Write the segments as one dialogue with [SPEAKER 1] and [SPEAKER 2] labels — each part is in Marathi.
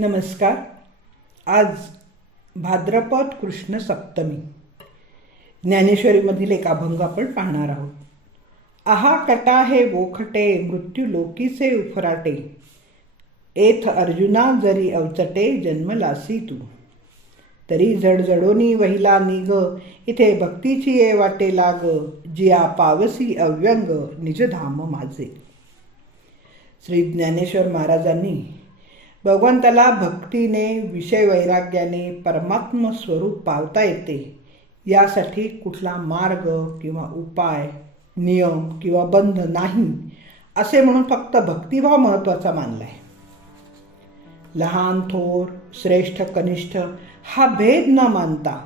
[SPEAKER 1] नमस्कार. आज भाद्रपद कृष्ण सप्तमी. ज्ञानेश्वरीमधील एक अभंग आपण पाहणार आहोत. आहा कटा हे वोखटे मृत्यू लोकीचे उफराटे. एथ अर्जुना जरी अवचटे जन्मलासी तू. तरी जडजडोनी वहिला निग इथे भक्तीची ये वाटे लाग जिया पावसी अव्यंग निजधाम माझे. श्री ज्ञानेश्वर महाराजांनी भगवंताला भक्तीने विषय वैराग्याने परमात्म स्वरूप पावता येते. यासाठी कुठला मार्ग किंवा उपाय नियम किंवा बंध नाही असे म्हणून फक्त भक्तिभाव महत्त्वाचा मानला आहे लहान थोर श्रेष्ठ कनिष्ठ हा भेद न मानता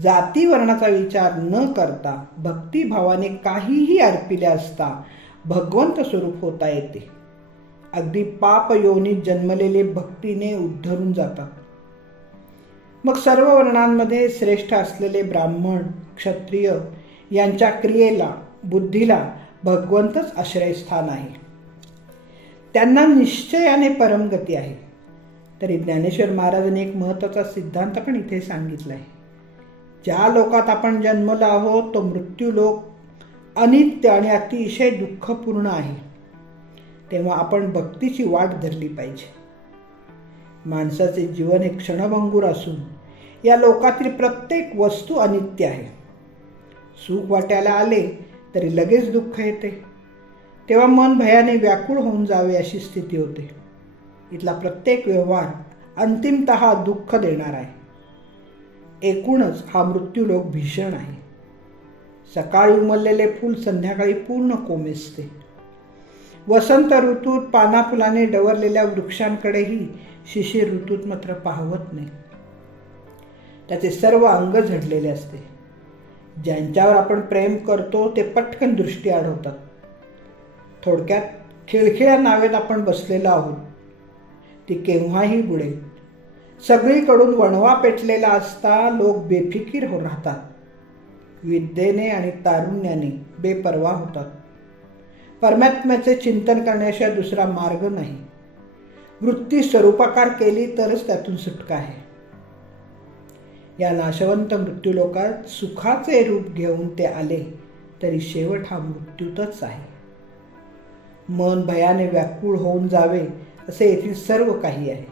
[SPEAKER 1] जाती वर्णाचा विचार न करता भक्तिभावाने काहीही अर्पिले असता भगवंत स्वरूप होता येते. अगदी पाप योनीत जन्मलेले भक्तीने उद्धरून जातात. मग सर्व वर्णांमध्ये श्रेष्ठ असलेले ब्राह्मण क्षत्रिय यांच्या क्रियेला बुद्धीला भगवंतच आश्रयस्थान आहे. त्यांना निश्चयाने परमगती आहे. तरी ज्ञानेश्वर महाराजांनी एक महत्त्वाचा सिद्धांत पण इथे सांगितला आहे ज्या लोकात आपण जन्मलो आहोत तो मृत्यू लोक अनित्य आणि अतिशय दुःखपूर्ण आहे. तेव्हा आपण भक्तीची वाट धरली पाहिजे. माणसाचे जीवन हे क्षणभंगूर असून या लोकातील प्रत्येक वस्तू अनित्य आहे. सुख वाट्याला आले तरी लगेच दुःख येते. तेव्हा मन भयाने व्याकुळ होऊन जावे अशी स्थिती होते. इथला प्रत्येक व्यवहार अंतिमत दुःख देणार आहे. एकूणच हा मृत्यूलोक भीषण आहे. सकाळी उमललेले फूल संध्याकाळी पूर्ण कोमेसते वसंत ऋतूत पानाफुलाने डवरलेल्या वृक्षांकडेही शिशिर ऋतूत मात्र पाहवत नाही. त्याचे सर्व अंग झडलेले असते. ज्यांच्यावर आपण प्रेम करतो ते पटकन दृष्टी आढवतात थोडक्यात खिळखिळ्या नावेत आपण बसलेलो आहोत. ती केव्हाही बुडेल. सगळीकडून वणवा पेटलेला असता लोक बेफिकीर हो राहतात. विद्येने आणि तारुण्याने बेपरवा होतात. परमात्म्याचे चिंतन करण्याशिवाय दुसरा मार्ग नाही. वृत्ती स्वरूपाकार केली तरच त्यातून सुटका आहे. या नाशवंत मृत्यूलोकात सुखाचे रूप घेऊन ते आले तरी शेवट हा मृत्यूतच आहे. मन भयाने व्याकुळ होऊन जावे असे येथील सर्व काही आहे.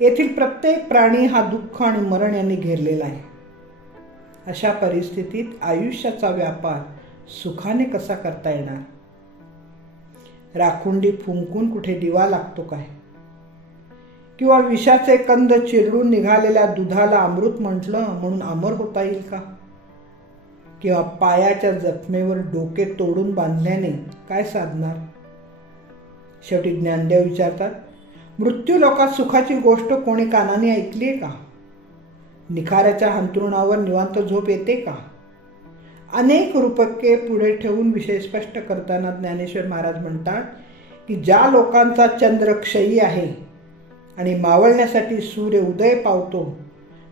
[SPEAKER 1] येथील प्रत्येक प्राणी हा दुःख आणि मरण यांनी घेरलेला आहे. अशा परिस्थितीत आयुष्याचा व्यापार सुखाने कसा करता येणार? राखुंडी फुंकून कुठे दिवा लागतो काय? किंवा विषाचे कंद चिरडून निघालेल्या दुधाला अमृत म्हटलं म्हणून अमर होता येईल का? किंवा पायाच्या जखमेवर डोके तोडून बांधल्याने काय साधणार? शेवटी ज्ञानदेव विचारतात मृत्यू लोकात सुखाची गोष्ट कोणी कानाने ऐकली आहे का? निखाऱ्याच्या हंतरुणावर निवांत झोप येते का? अनेक रूपके पुढे ठेवून विषय स्पष्ट करताना ज्ञानेश्वर महाराज म्हणतात की ज्या लोकांचा चंद्र क्षयी आहे आणि मावळण्यासाठी सूर्य उदय पावतो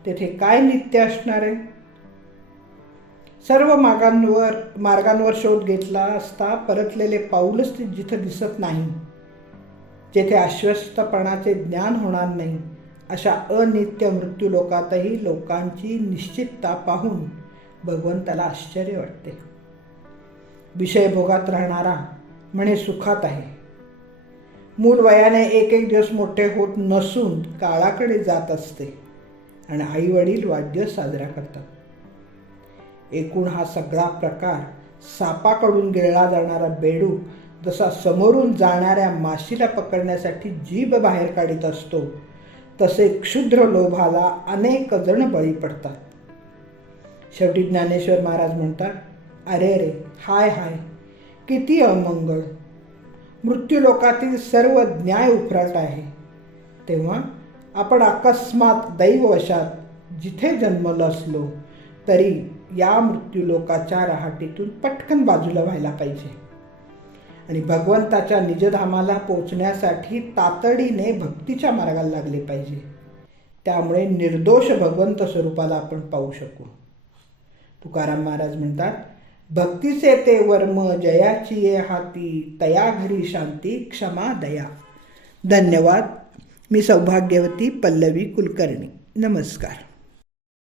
[SPEAKER 1] तेथे काय नित्य असणार आहे? सर्व मार्गांवर मार्गांवर शोध घेतला असता परतलेले पाऊलच जिथं दिसत नाही जेथे आश्वस्तपणाचे ज्ञान होणार नाही अशा अनित्य मृत्यू लोकातही लोकांची निश्चितता पाहून भगवंताला आश्चर्य वाटते. विषय भोगात राहणारा म्हणे सुखात आहे. मूल वयाने एक एक दिवस मोठे होत नसून काळाकडे जात असते आणि आई वडील वाढदिवस साजरा करतात. एकूण हा सगळा प्रकार सापाकडून गिळला जाणारा बेडू जसा समोरून जाणाऱ्या माशीला पकडण्यासाठी जीभ बाहेर काढीत असतो तसे क्षुद्र लोभाला अनेक जण बळी पडतात. शेवटी ज्ञानेश्वर महाराज म्हणतात अरे अरे हाय हाय किती अमंगळ. मृत्यूलोकातील सर्व न्याय उफराट आहे. तेव्हा आपण अकस्मात दैववशात जिथे जन्मलो असलो तरी या मृत्यूलोकाच्या रहाटीतून पटकन बाजूला व्हायला पाहिजे. आणि भगवंताच्या निजधामाला पोचण्यासाठी तातडीने भक्तीच्या मार्गाला लागले पाहिजे. त्यामुळे निर्दोष भगवंत स्वरूपाला आपण पाहू शकू. तुकाराम महाराज म्हणतात भक्तीचे ते वर्म जयाची ये हाती तया घरी शांती क्षमा दया. धन्यवाद. मी सौभाग्यवती पल्लवी कुलकर्णी. नमस्कार.